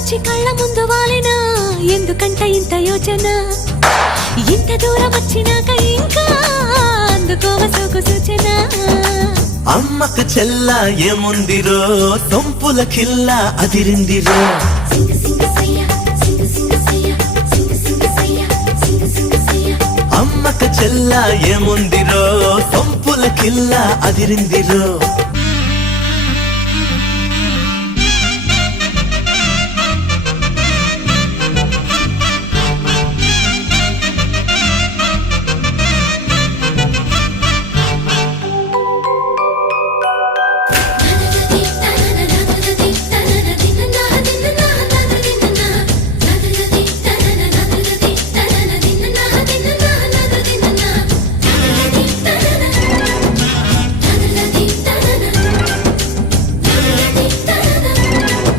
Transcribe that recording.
వచ్చి కళ్ళ ముందు వాలినా ఎందుకంట ఇంత యోచన ఇంత దూరం వచ్చినాక ఇంకా అందుకోవ సోకు సూచన అమ్మకు చెల్ల ఏముందిరో సొంపుల కిల్ల అదిరిందిరో అమ్మకు చెల్ల ఏముందిరో సొంపుల కిల్ల అదిరిందిరో